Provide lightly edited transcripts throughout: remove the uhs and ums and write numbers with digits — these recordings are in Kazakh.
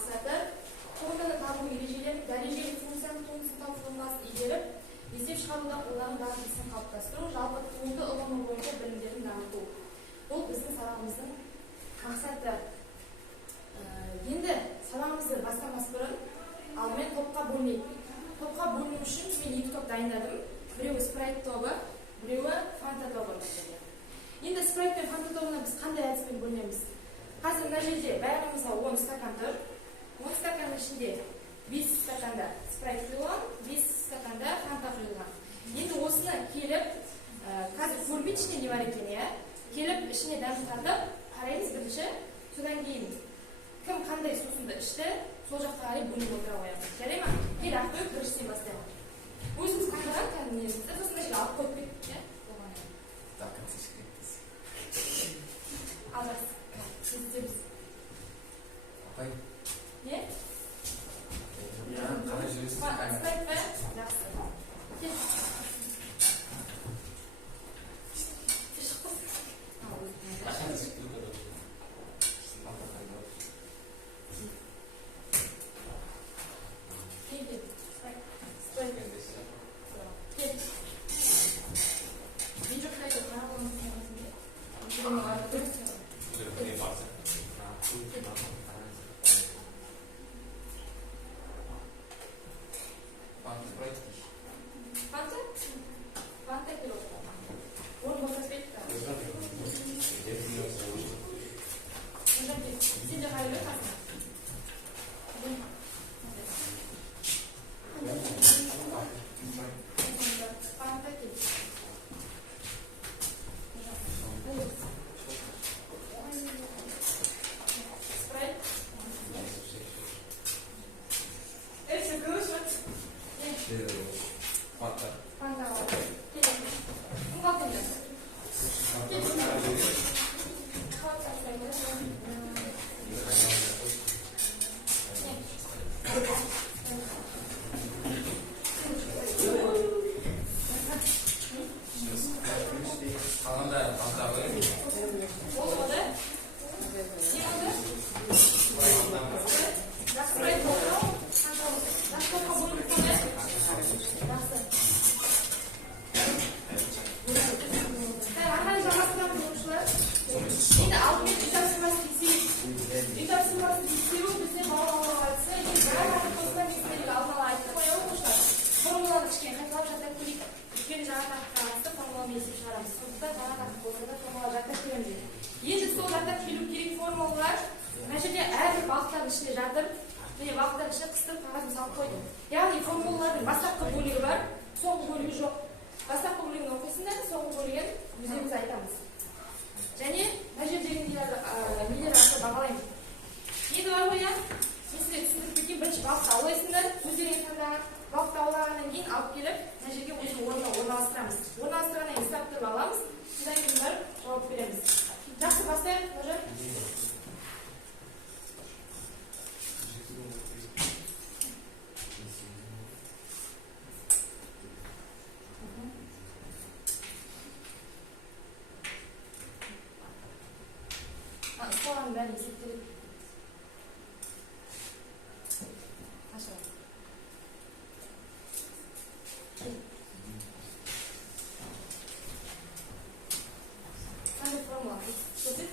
мақсаты туындыны табу ережелерін дәрежелі функцияның туындысын табу формуласын игеріп, есеп шығаруда қолдану дағдысын қалыптастыру, жалпы туынды ұғымы бойынша білімдерін дамыту. Бұл біздің сабағымыздың мақсаты. Енді сабағымызды бастамас бұрын, алдымен топқа бөлмейік. Топқа бөліну үшін мен екі топ дайындадым. Біреуі спрайт тобы, біреуі фанта тобы. Енді спрайт пен фанта тобына біз қандай әдіспен бөлеміз? Қазір мына жерде бәрімізге 10 стакан тұр. 10 стаканның ішінде 5 стаканда спрайт құйылған, 5 стаканда фанта құйылған. Енді осыны келіп, қазір көрмейді ішіне не бар екен, иә? Келіп ішіне дәмін татып, қараймыз бірінші, содан кейін кім қандай сусынды ішті, сол жаққа қарай бөліп отыра қоямыз. Жарай ма? Кел ақтойып біріншіден бастайық. Өзіміз қандырған кәдімгі нерімізді, сосын да жерге алып қойып кеттік, иә? Так, сешкеттіз. Ал жақсы. Кездесеміз. Апай. Не? Қалай жүресіз? Спрайт па? Жақсы. Кел. Енді сол жаттап келу керек формулалар мына жерде әрбір балықтардың ішінде жатыр. Және балықтардың ішіне қыстырып қағазын салып қойдым. Яғни формулалардың бастапқы бөлігі бар, соңғы бөлігі жоқ. Бастапқы бөлігін оқисыңдар, соңғы бөлігін өздеріңіз айтамыз. Және мына жердегі нелер арқылы бағалаймыз. Енді бар ғой, мен сізге түсіндіріп кетейін, бірінші балықты аулайсыңдар, өздеріңіз таңдаған балықты аулағаннан кейін алып келіп, мына жерге өзінің орнына орналастырамыз. Орналастырғаннан кейін ұстап тұрып аламыз, содан кейін барып жауап береміз. Жақсы, бастайық, Нұржан. Ұсталғанның бәрін есептеледі. Қандай формула? Көрсет?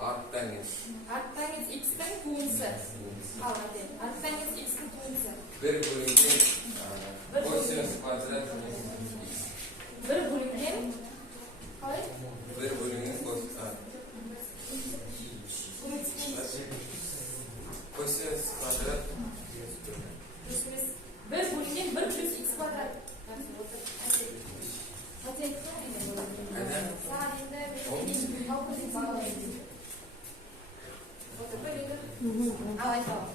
Арттаңыз X-тің туындысы. Арттаңыз X-тің туындысы. Бір бөлінген косинус квадрат бір бөлінген қалай? бір бөлінген косинус квадрат бір бөлінген 1 плюс X квадрат. Ал айталым.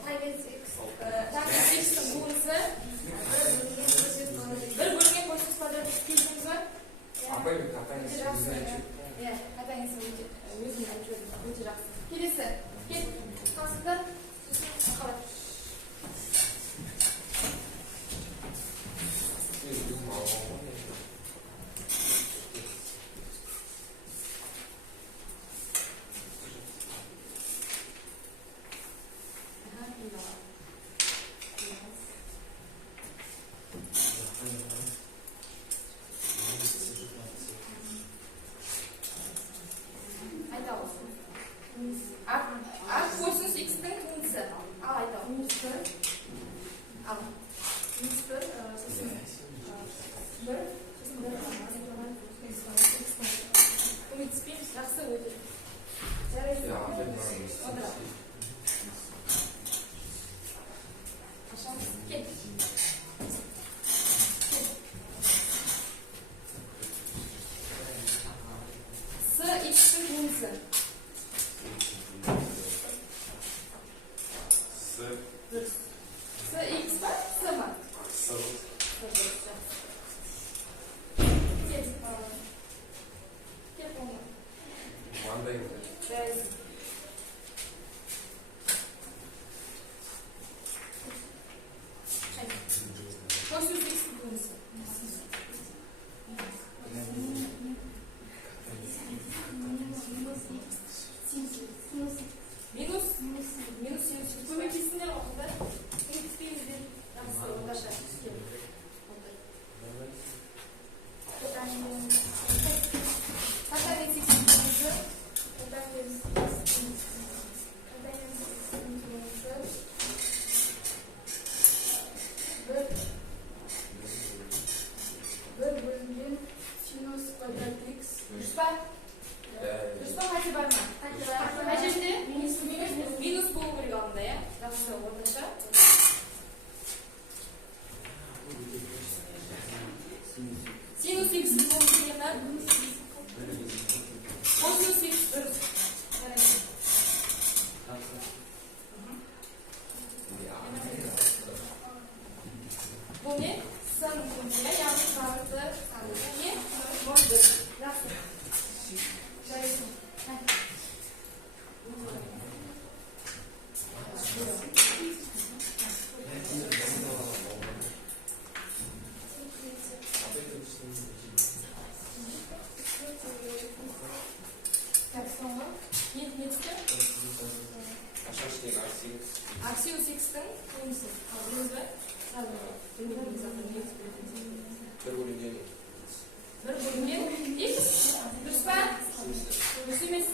Таңыз X-тің туындысы бір бөлінген косинус квадрат келдіңіз ба? Апай, қатаңыз өзін айтшы. Қатаңыз өзін айтшы. Өте жақсы. Келесі. Кел. Қасында. Қалай. Жақсы, өте. Жарайсың. Ya aferin bana. Отыра. Ашамыз. Кел. С X-тің туындысы. Дұрыс. С X па? С ма? Дұрыс. Кел. Кел қолына. Manda gitti. Жарайсың. Косинус X-тің туындысы. Минус синус. Көмектессіңдер ғой қыздар. Көмектеспейміздер. Жақсы, орташа. Кел. Катанин X-тің туындысы. Катанин X-тің туындысы. Бір бөлінген синус квадрат X. Дұрыс па? Дұрыс па, қате бар ма? Қай жерде? Минус болу керек алдында, иә? Жақсы, орташа. Синус X болу дегенler. Косинус X дұрыс. Бұл не? Сын күнде, яғни сағыты саны. Бұл не? Может. Жақсы. Жарайсың. Так, sonra. Ne çıkıyor? Aşağı işte aksi. Aksius X'tің туындысы. Aldınız mı? Aldınız. Bilmediniz zaten. Bir bölüngen. Bir bölüngen X. Dürüst pa? Dürüst емес.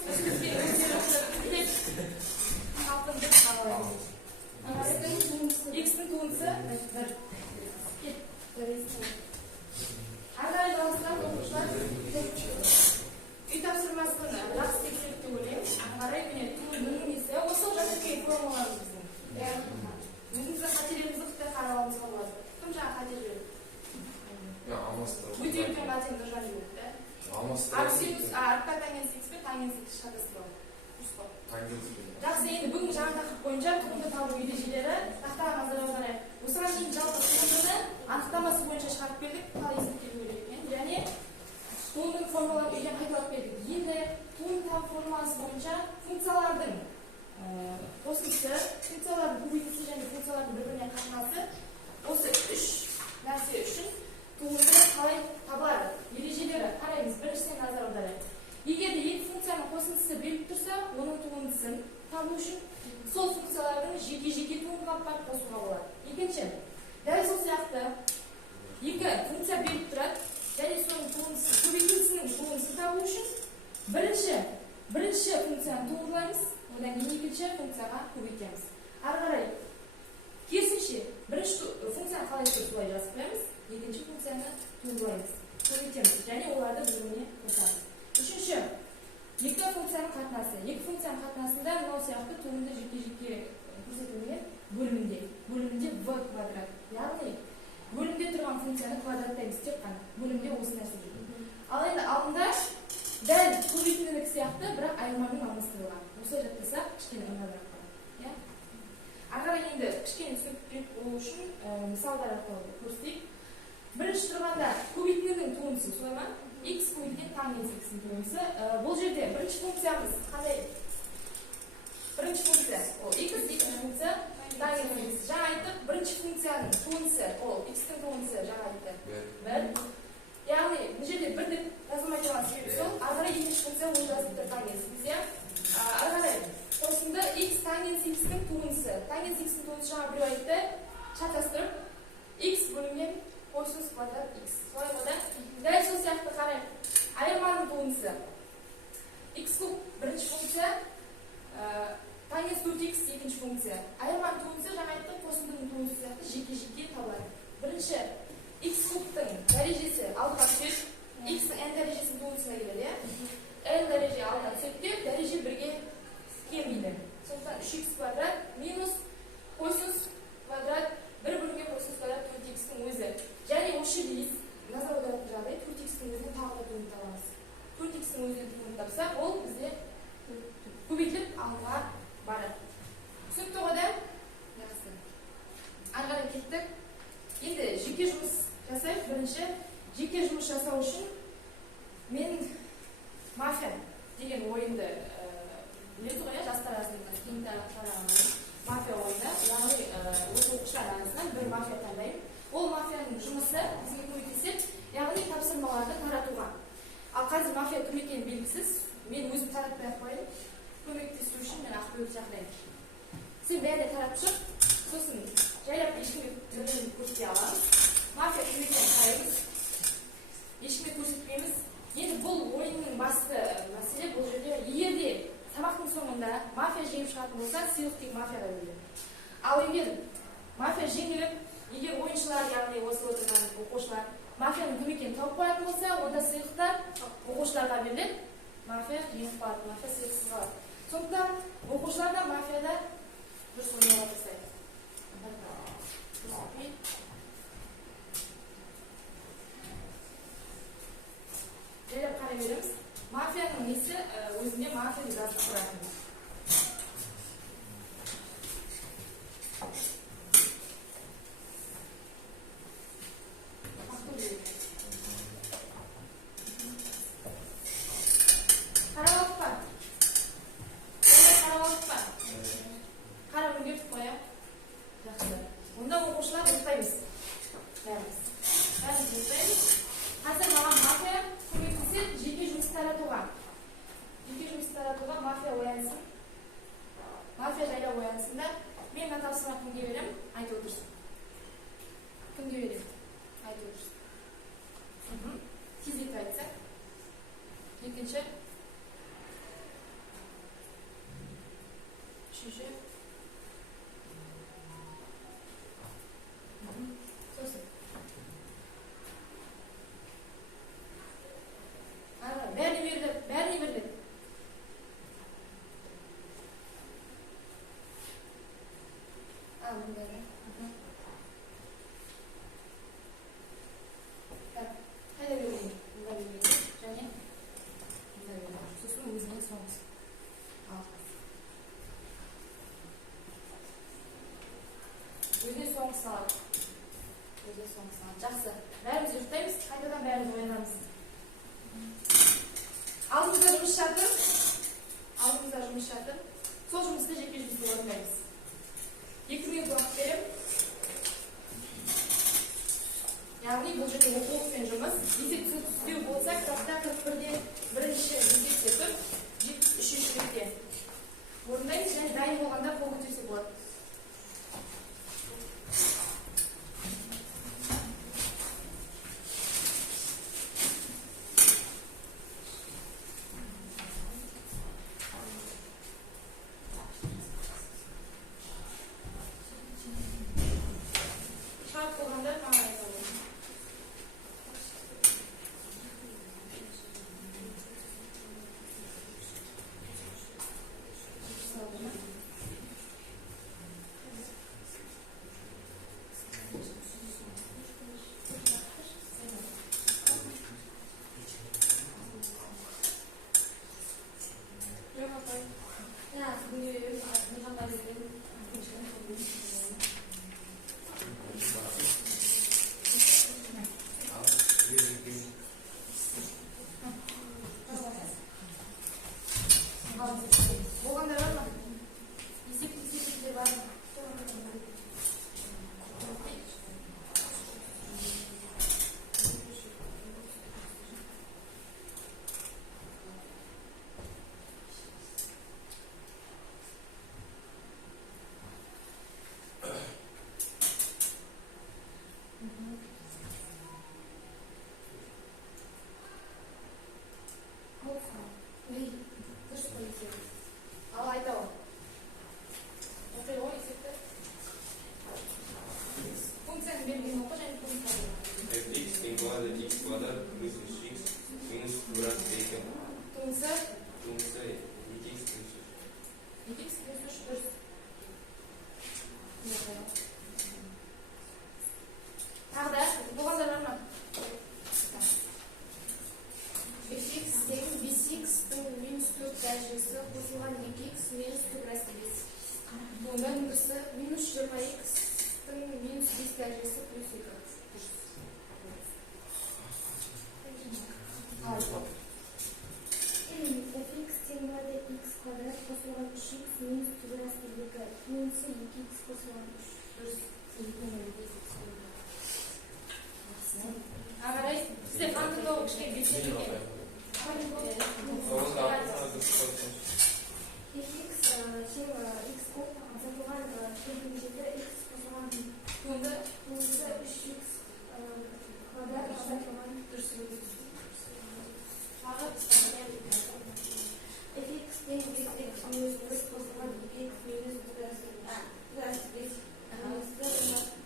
Kep. Altındır. X'tің туындысы. Кеп. Ағай жалғыздан оқушылар. Үй тапсырмасыны жақсы тексеріп деп ойлаймын. Қарай міне туындының несі. Осы жазып келген формуларымыз біздің. Өзіміздің қателерімізді құттай қарауымызға болады. Кім жаңа қате жіберді? Ya almasın. Өте үлкен қатені нұржан жіберді, да? Almasın. Артқа тангенс X пен тангенс X шатастырады. Дұрыс па? Hangisi? Жақсы, енді бүгінгі жаңа тақырып бойынша туынды табу ережелері тақтаға назар аударайық. Осыған дейін жалпы туындыны анықтамасы бойынша шығарып бердік. Қалай есептелу керек екен? Және туындың формулаларын үйден қайталап бердік. Енді туынды табу формуласы бойынша функциялардың қосындысы, функциялардың көбейтісі және функциялардың бір-біріне қатынасы осы үш нәрсе үшін туынды қалай табылады? Ережелері қараймыз. Біріншіден назар аударайық. Егер де екі функцияның қосындысы беріліп тұрса, оның туындысын табу үшін сол функциялардың жеке-жеке туындыға апарып қосуға болады. Екінші, дәл сол сияқты екі функция беріліп тұрады, және соның туындысы, көбейтілісінің туындысын табу үшін бірінші функцияны туындылаймыз, одан кейін екінші функцияға көбейтеміз. Ары қарай керісінше бірінші функцияны қалай солай жазып қоямыз, екінші функцияны туындылаймыз, көбейтеміз және оларды бір-біріне қосамыз. Үшінші, екі функцияның қатынасы. Екі функцияның қатынасында мынау сияқты туынды жеке-жеке көрсетілген бөлімінде в квадрат. Яғни бөлімде тұрған функцияны квадраттаймыз тек қана. Бөлімде осы нәрсе жүрді. Ал енді алдында дәл көбейтінділік сияқты, бірақ айырмамен алмастырылған. Осылай жаттасақ, кішкене ыңғайлырақ болады. Ары қарай енді кішкене түсініктірек болу үшін мысалдар арқылы көрсетейік. Бірінші тұрғанда көбейтінділіктің туындысы солай ма? X көбейткен тангенс X-тің туындысы. Бұл жерде бірінші функциямыз қандай? Бірінші функция ол X, екінші функция тангенс X. Жаңа айттық, бірінші функцияның туындысы ол X-тің туындысы жаңа айттық. Бір. Яғни бұл жерде бір деп жазылмай тұрған себебі сол. Ары қарай екінші функция ол жазылып тұр тангенс X. Ары қарай қосында X тангенс X-тің туындысы. Тангенс X-тің туындысы жаңа біреу айтты. Шатастырып X бөлінген косинус квадрат X. Солай ма да? Дәл сол сияқты қарай. Айырманың туындысы. X куб бірінші функция, тангенс 4x екінші функция. Айырманың туындысы жаңа айттық, қосындының туындысы сияқты жеке-жеке табылады. Бірінші X кубтың дәрежесі алдыға түседі. X-тің n дәрежесінің туындысына келеді. n дәреже алдынан түседі, дәреже 1-ге келмейді. Сондықтан 3x квадрат минус косинус квадрат 1-1-ге косинус квадрат 4x-тің өзі. Және осы біз назар аударатын жағдай 4x-тің өзінен тағы да төніп табамыз. 4x-тің өзінен төніп тапсақ, ол бізде көбейтіліп алға барады. Түсінікті ғой да? Жақсы. Ары қарай кеттік. Енді жеке жұмыс жасайық. Бірінші, жеке жұмыс жасау үшін мен мафия деген ойынды білесіз ғой, жастар арасында студенттер тарағанда мафия ойында, яғни осы оқушылар арасынан бір мафия таңдаймын. Ол мафияның жұмысы бізге көмектеседі, яғни тапсырмаларды таратуға. Ал қазір мафия кім екені белгісіз, мен өзім таратпай ақ қояйын. Көмектесу үшін мен Ақтөбеге шақырайын. Сен бәріне тарап шық, сосын жайлап ешкімге көрсете аламыз. Мафия кім екенін қараймыз, ешкімге көрсетпейміз. Енді бұл ойынның басты мәселе бұл жерде, егер де сабақтың соңында мафия жеңіп шығатын болса, сыйлық тек мафияға беріледі. Ал егер мафия жеңіліп, егер ойыншылар, яғни осы отырған оқушылар мафияның кім екенін тауып қоятын болса, онда сыйлықтар оқушыларға беріледі. Мафия жеңіп қалады, мафия сыйлықсыз қалады. Сондықтан оқушылар да мафияда дұрыс ойнауға тырысады. Жайлап қарай береміз. Мафияның несі өзінде мафия жазып тұратын. Қарап алдық па? Қарап алдық па? Қарап үлгердік қой, иә? Жақсы. Онда оқушылар ұйықтаймыз. Бәріміз ұйықтаймыз. Қазір маған мафия көмектеседі жеке жұмыс таратуға. Жеке жұмыс таратуға мафия оянсын. Мафия жайлы оянсын да. Мен тапсырма кімге беремін? Айтып отырсын. Кімге беремін? Айтып отырсын. Тездетіп айтса. Екінші. Үшінші. Сосын. Бәріне берді. Бұндай. Қайда берейін? Бұнда берейін. Және бұнда берейін. Сосын өзіне соңыз. Өзіне соңыз салады. Жақсы. Бәріміз ұйықтаймыз. Қайтадан бәріміз оянамыз. Алдымызда жұмыс жатыр. Сол жұмысты жеке жұмысты орындаймыз. 2 минут уақыт берем. Яғни бұл жерде оқулықпен жұмыс. Есеп түзеу болса, кітапта 41-де бірінші есепте тұр, 3-ші бетте орындаймыз және дайын болғанда қол көтерсе болады. X квадрат плюс x минус квадрат третьего. минус квадраты 5. Bundan birisi minus 20x'ın minus 5 derecesi plus 2. Harika. fx tenglari x kvadrat qo'shilgan 3x minus kvadrati 2 minusi 2x qo'shilgan 3. Ағарай, сізде қандай оқышқа беседі екен? fx x азатылған көбінжеті x қосылған Туынды 3x квадрат азатылған дұрыс өтеді. fx тең x минус 1 қосылған 2x минус квадрат 5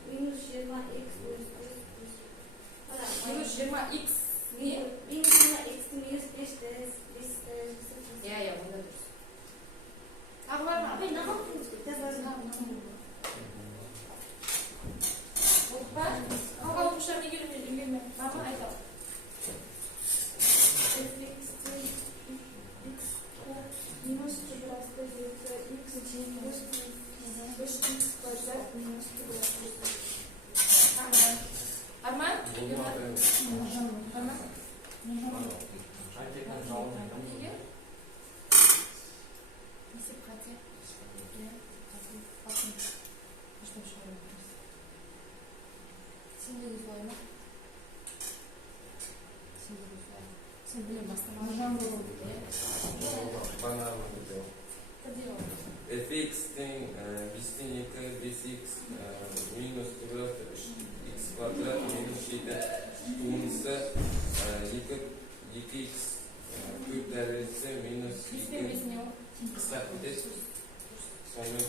минус 20x Минус 20x не? минус 20x минус 5 Иә, онда дұрыс. Тағы бар ма? Абай, наға оқыңыз бе? Оқпа? Қалға оқушылар неге үйренме? Мама айтады. fx x минус квадраты 2x минус 3x квадрат минус квадрат. Арман? Неге? Есеп қате. Сен де солай ма? Сен білем бастаманы. fx тең 5-тен 2 5x минус квадрат 3x квадрат минус 7 туындысы 2x көп дәрежесі минус 2 қысқа кетеді. Сонымен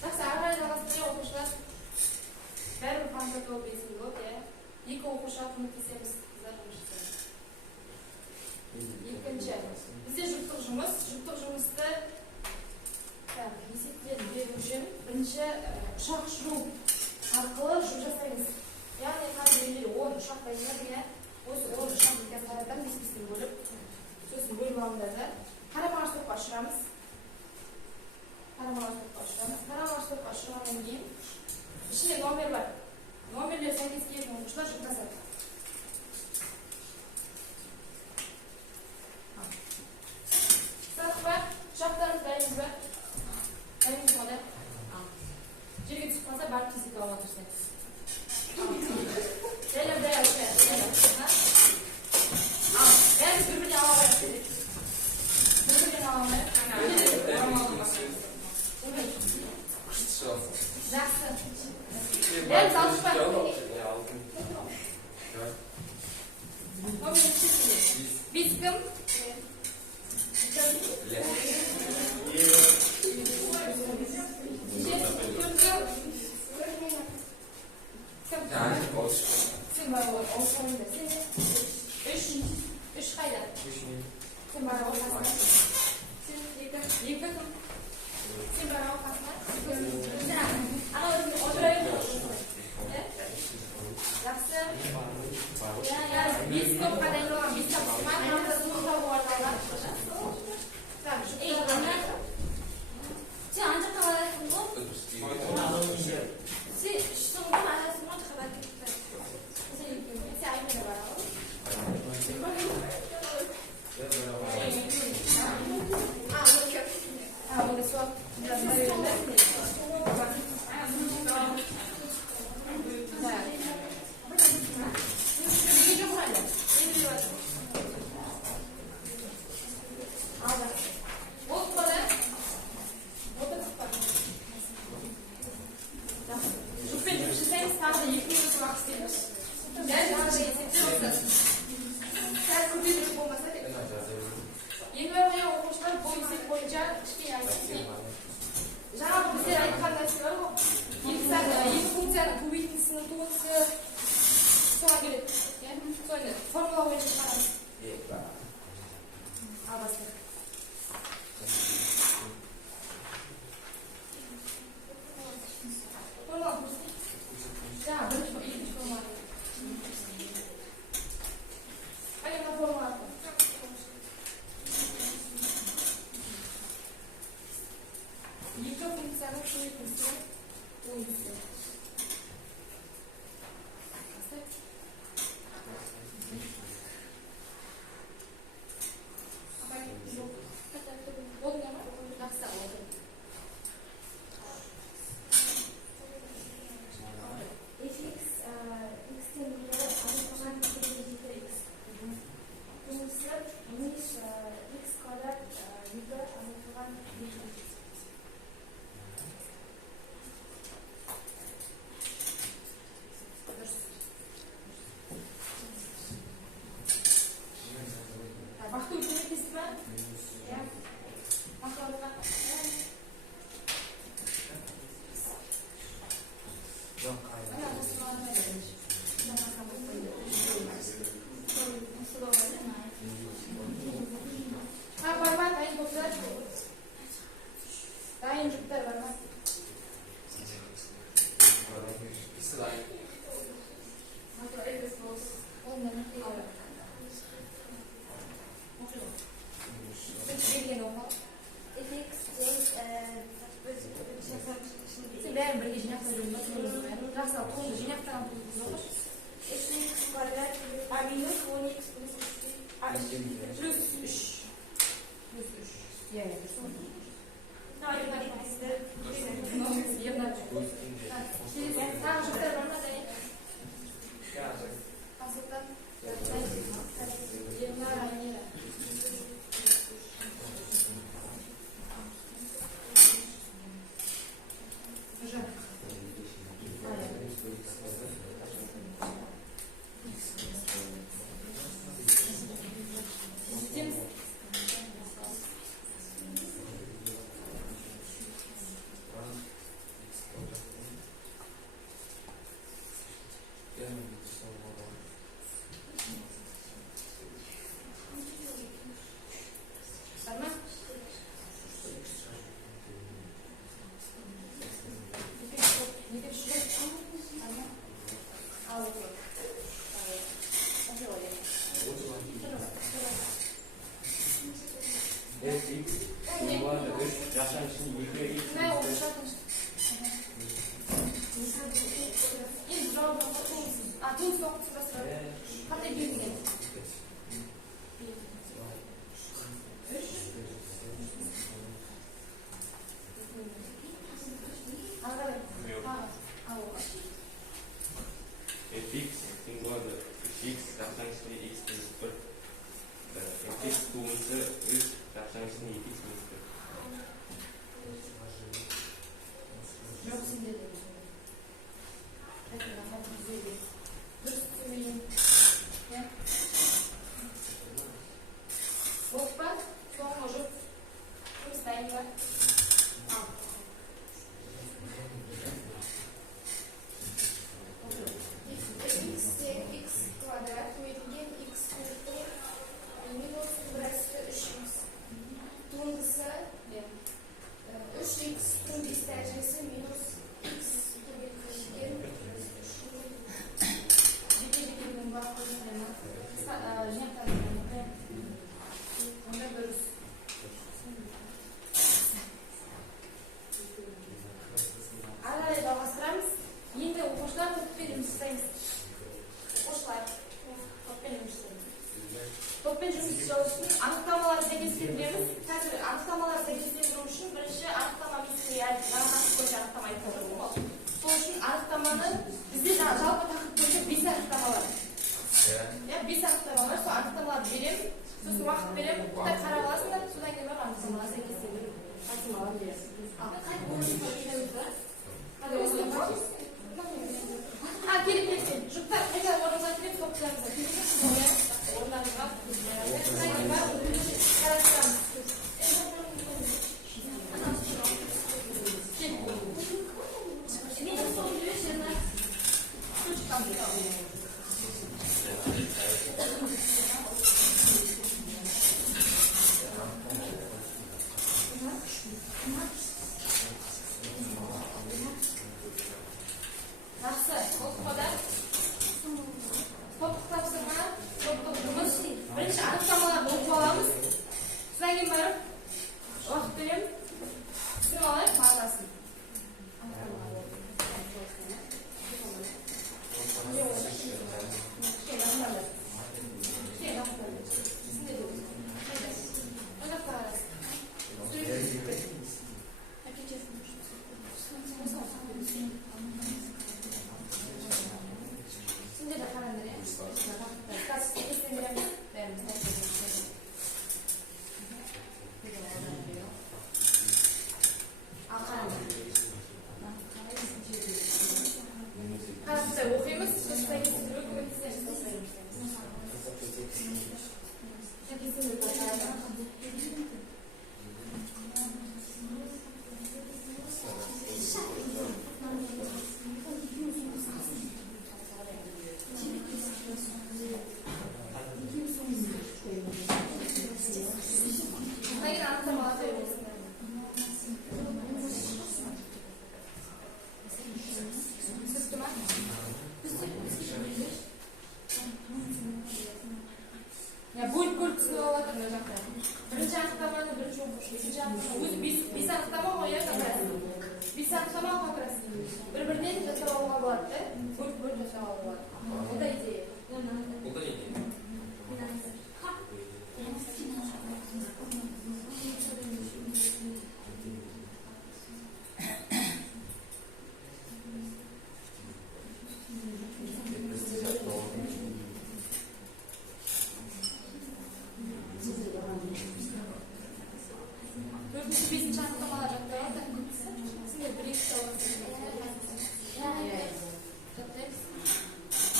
Жақсы, ағай жалғастырайық оқушылар. Бәрі қандай болып есін болады, иә? Екі оқушыға көмектесеміз, қыздар жұмысшы. Екінші, бізде жұптық жұмысты есептен беру үшін бірінші ұшақ ұшыру арқылы жұмыс жасаймыз. Яғни қазір елдер 10 ұшақ дайындап, осы 10 ұшақ бізге қарадан бес-бестен бөліп, сосын бөліп алындырды. Қарама-қарсы топқа ұшырамыз. Қарама-қарсы топқа ұшырғаннан кейін ішінде номер бар. Номерлер сәйкес келетін оқушылар жұптасады. Садық бар, ұшақтарымыз дайынбыз бар. Дайынбыз ғой да? Жерге түсіп қалса, барып физика алуға тырысамыз. Дәлем бәріміз бір-біріне ала қойып келеді. Bir-birine alamaya. Жақсы. Бәріміз алып бар. Номер нешесі? 5 кім? Сен бар ғой, олсаңында. Үш қайда? Сен бар ғой, қасына. Сен екі кім? Сен бар ғой, қасына. Ана өзің отырайын. Жақсы. Бес топқа дайындалған, бес тапсырма. Қанатасын ұстауға арналған. Так, жұптығына. Сен анша қалайсың ғой? Сен үштің ғой, анасың ғой, қабат кетті. Сен екеуіне, сен аймені бар ғой. Onda su Ya. Masalahnya. Barman, kain dokter. Kain dokter, barman. Sen bären birga jinoq qilib turibmi? Rahsal qo'lni jinoqdan turibmi? Plus 3. Plus 3. Ya, ya. Akan. түсініп алады мына жақта. Бірінші анықтаманы бірінші оқып, екінші анықтама өзі бес анықтама ғой, иә, как раз. Бес анықтама как раз. Бір-бірінен жасап алуға болады, да? Бөліп жасап алуға болады. Бұл да идея. Бұл да идея. Төртінші, бесінші анықтамалар жатталады. Сіздер бір-екі саласыз. Жаттаймыз.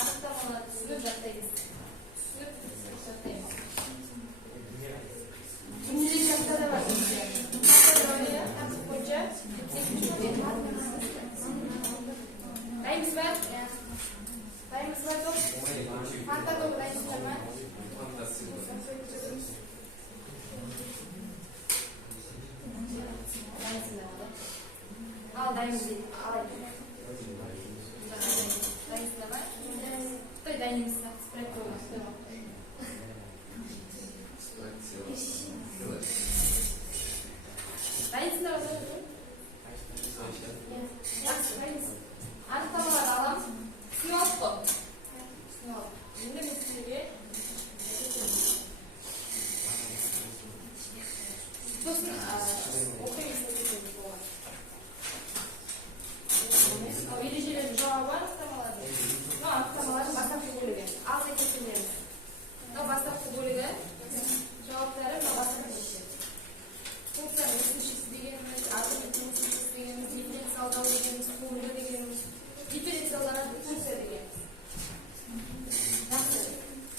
Анықтамалар түсініп жаттаймыз. Бірінші жаттада бар. Дайынбыз ба? Дайынбыз ба, жоқ? Қантада дайынсыздар ма? Ал дайынбыз дейді. Дайынсыздар ма? Қытай дайынбыздар. Спрайт болмас. Дайынсыздар ма? Жақсы, дайынсыз. Анықтамаларды аламыз. Түсініп алдық қой? Түсініп алдық. Енді мен сіздерге сосын оқимыз өтетеміз болған. Ал ережелердің жауабы бар анықтамалардың? Анықтамалардың бастапқы бөлігі. Ал сәйкестендіреміз. Мынау бастапқы бөлігі. Жауаптары мынау бастапқы бөлігі. Функцияның өсушесі дегеніміз, аргументінің өсушесі дегеніміз, дифференциалдау дегеніміз, формула дегеніміз, дифференциалданатын функция дегеніміз. Жақсы.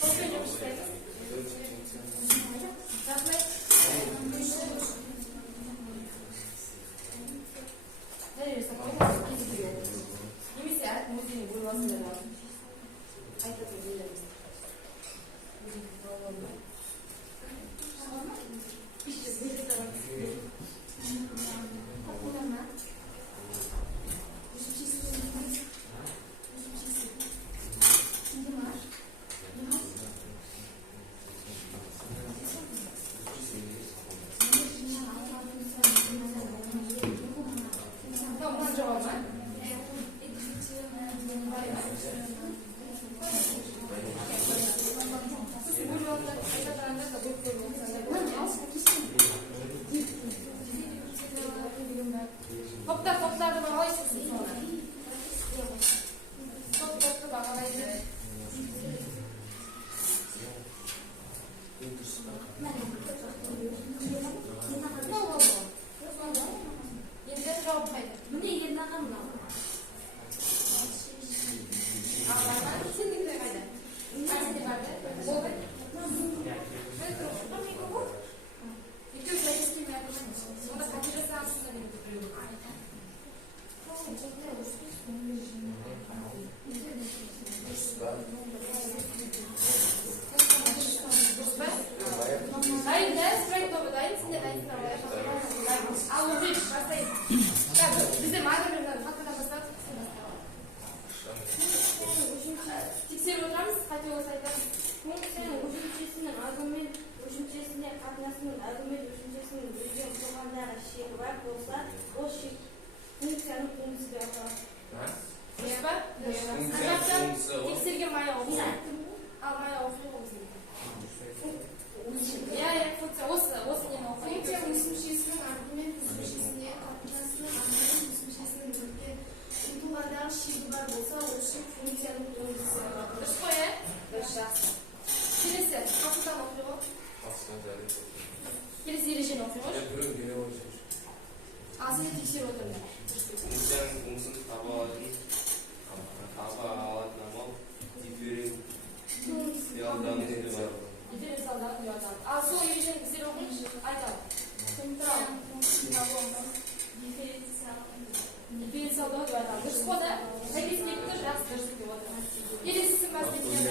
Қоспен жұмыс жасаймыз. Рахмет. Дәрежесі қоймыз, кездеге оқымыз. Немесе әркім өздерінің бөлбасында болады. Айтатын жерлеріміз. Топтарды бағалайсыз соны. Топты бағалайды. Енді жауап қайда? Міне енді қамына. Ағайма, сендіңде қайда? Қайсыде барды? Болды? Екеу сәйкестемей айтылмайды. Сонда қате жасағансыздар енді біреу. Дайын, да? Спрайт тобы дайын, сендер дайынсыңдар ғой. Ал оқиық, бастайық. Бізде мағырымдар қаттыдан бастап, сен бастап. Тексеріп отырамыз, қате болса айтамыз. Функцияның үшіншісінің аргумент үшіншісіне қатынасының аргумент үшіншісінің берген тұрғандағы шегі бар болса, ол шек функцияның функциясы деп аталады. Дұрыс па? Тексерген мая оқиық. Ал мая оқиық өзіне. Функция осы нені оқиық. Функция өсімшесінің аргумент өсімшесіне қатынасының аргумент өсімшесінің бірге ұмтылғандағы шегі бар болса, ол шек функцияның туындысы. Дұрыс қой, ә? Дұрыс, жақсы. Келесі, қасыдан оқиық ол. Келесі ережені оқиық ол. Ал сені тексеріп отырмын. Функцияның функциясын таба алатын амал дифференциалдану деп бар. Дифференциалдану деп аталады. Ал сол ережені біздер оқиықшы, айталық. Дифференциалдану деп аталады. Дұрыс қой, да? Сәйкестендіріп тұр, жақсы дұрыс деп отырмын. Келесісі мәселені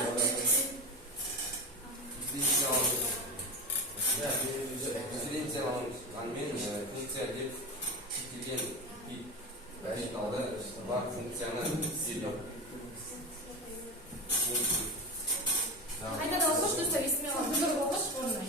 дифференциалданумен функция деп келген радикалды бар функцияны себеп. Қайда да оқыш, дұрыстап естімей қалып, бір оқыш орнына.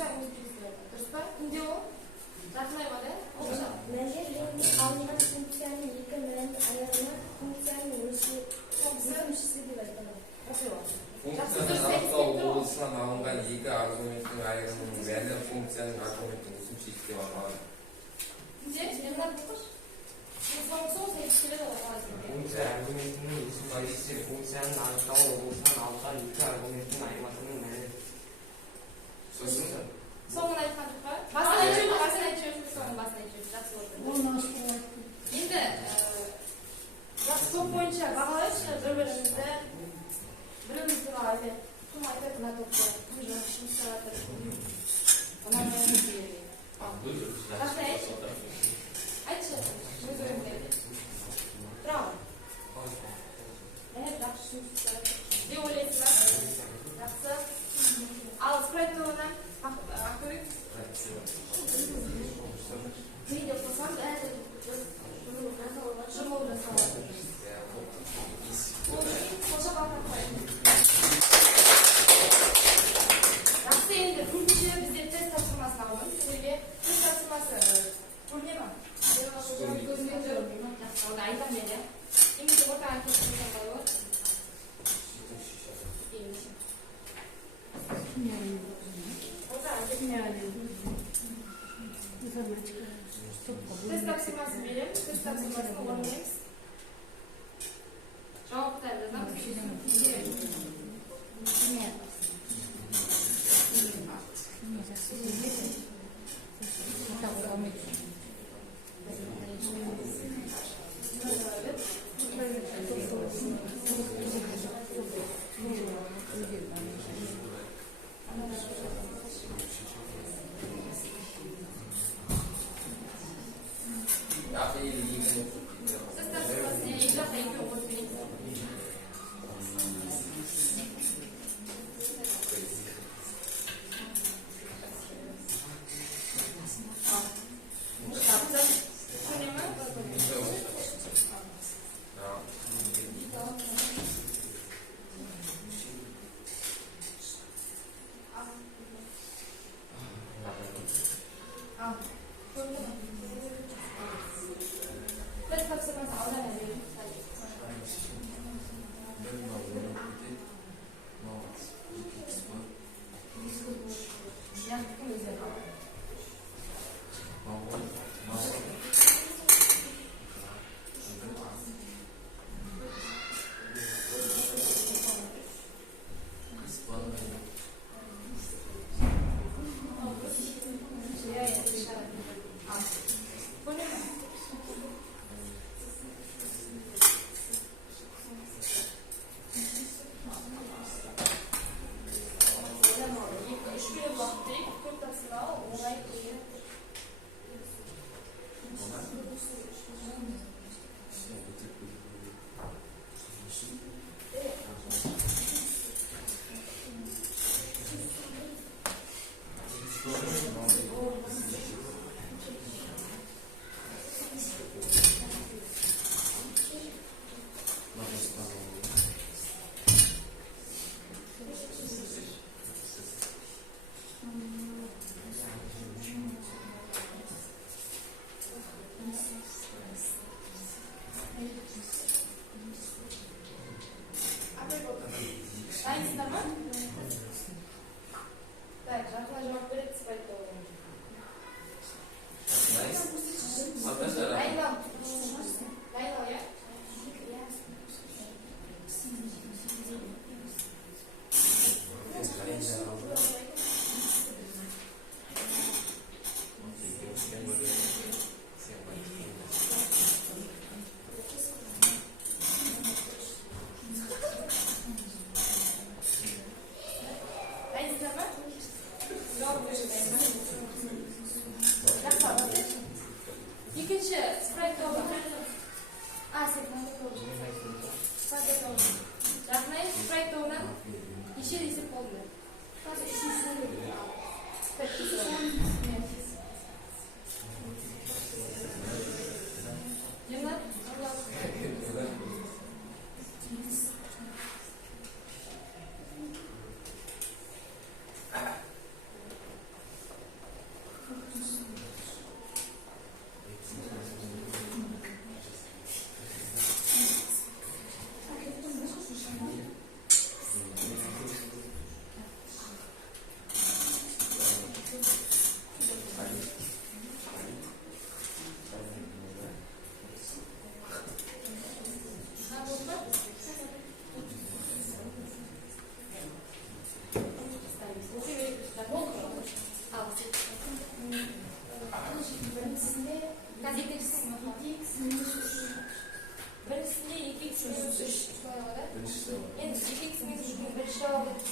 funksiya o'z belgilari. Dұрыс па? Кімде ол? Жақынайма да? Оқша. Мәліметте алынған функцияның екі мәнді аяғына функцияның өсімшесі деп айтылады. Функцияның анықтау облысынан алынған екі аргументтің айырымының мәні функцияның аргументтің өсімшесі деп аталады. Кімде? Немнан оқыш? Соң сәйкестеледі ғой. Функция аргументінің өсімшесі функцияның анықтау облысынан алынған екі аргументтің айырмасының мәні. Сосын Соңын айтқан жоқ па? Басын айтып соңын басын айтып жақсы болды. Енді топ бойынша бағалайықшы бір-бірімізді біріміз туралы кім айтады мына топта, кім жоқ жұмыс жасап жатыр. Ұнамайтын жерлерде. Жақсы айтшы. Айтшы. Өз ойыңды айт. Тұра ғой. Жақсы жұмыс жасап жатыр. Не ойлайсың ба? Жақсы. Ал спроектованы ақтөбек? Видео қосам, бәрі жұмыл жасалады. Қолша қалған қойын. Жақсы енді көбінше бізде тест тапсырмасын алғын. Сіздерге тест тапсырмасы көріне ма? Көзімен көрмеймін. Жақсы, оны айтам мен, иә? Емесе ортаға кетіп кеткен қалай болады? Тест тапсырмасын беремін. Тест тапсырмасын орындаймыз. Жауаптарды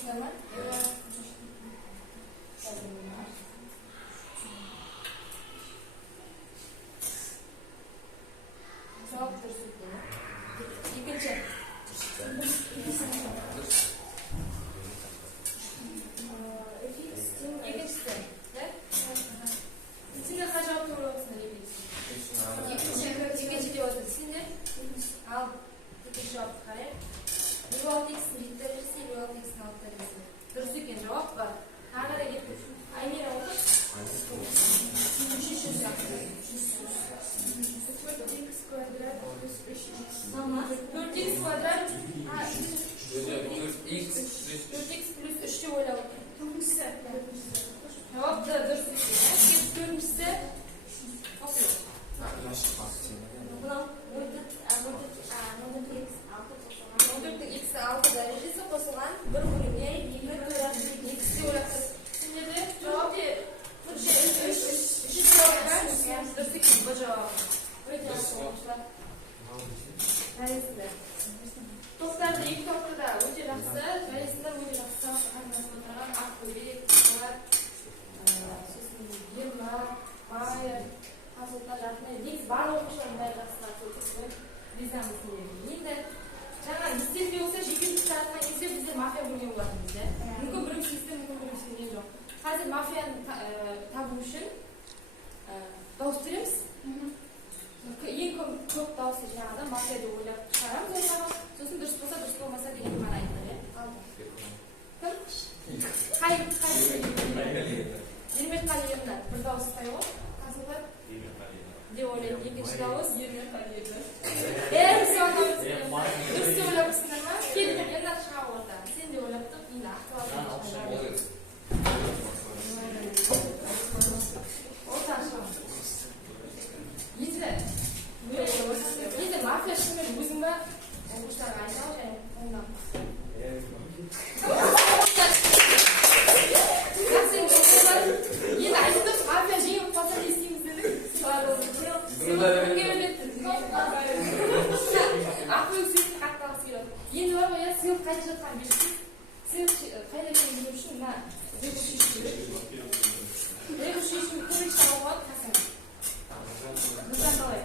ko'rsatsizlarmi? Javob Tursukin. Ikkinchi. Ikkinchisi. Sizga qancha javob to'g'ri bo'lsin ikkinchi javob sizga. Al. Ikkinchi javob qarang. X bittasi, X noltasi. Tursukin javob bor. Qanday yetdi? Aynira o'qi. 4x kvadrat plus 3x. Tamam. 4x kvadrat. 4x plus 4x plus 3 deb o'ylab o'tdim. Javob Tursukin. To'rtinchisi. Bular 14 x 6 darajasi qo'shilgan 1 bo'limga 20 to'rtlik x deb o'ylab tushunadi. Javob Tursukin bu javob. O'ta yaxshi. Raislar. To'xtarda ilk to'xtada o'ta yaxshi. Raislar o'ta yaxshi. Qanday aqlli, quvvat, yilma, bayr, hazırlar rahmet. Biz var olmuşlar dersler çocuklar. Bizden Endi жаңа истеп болса жеке сатынан истеп біздер мафия бөлген болатын бізде. Мүмкін бірінші істеп, мүмкін бірінші істеген жоқ. Қазір мафияны табу үшін дауыс береміз. Ең көп дауысы жаңағыда мафия деп ойлап шығарамыз ортаға. Сосын дұрыс болса, дұрыс болмаса деген мана айтты. Кім? Ермек Қалиевна бір дауыс қай ғой? Қазір деп ойлайды. Екінші дауыс Ермек Қалиевна. Все ойлап тұрсыңдар ма? Келін, енді шыға орда. Сен де ойлап тұр, енді актуалды. Орта шыға. Енді мафия шынымен өзің ба? Оқушыларға айтау және қолдан. Енді айтып мафия жеңіп қалса не істейміз дедік? Ақыл сөйтіп қаттағысы келеді. Енді бар ғой, сыйлық қайда жатқан белгісіз. Сыйлық қайда екенін білу үшін мына регу шешім керек. Регу шешімі керек шалуға қасың. Нұржан қалай?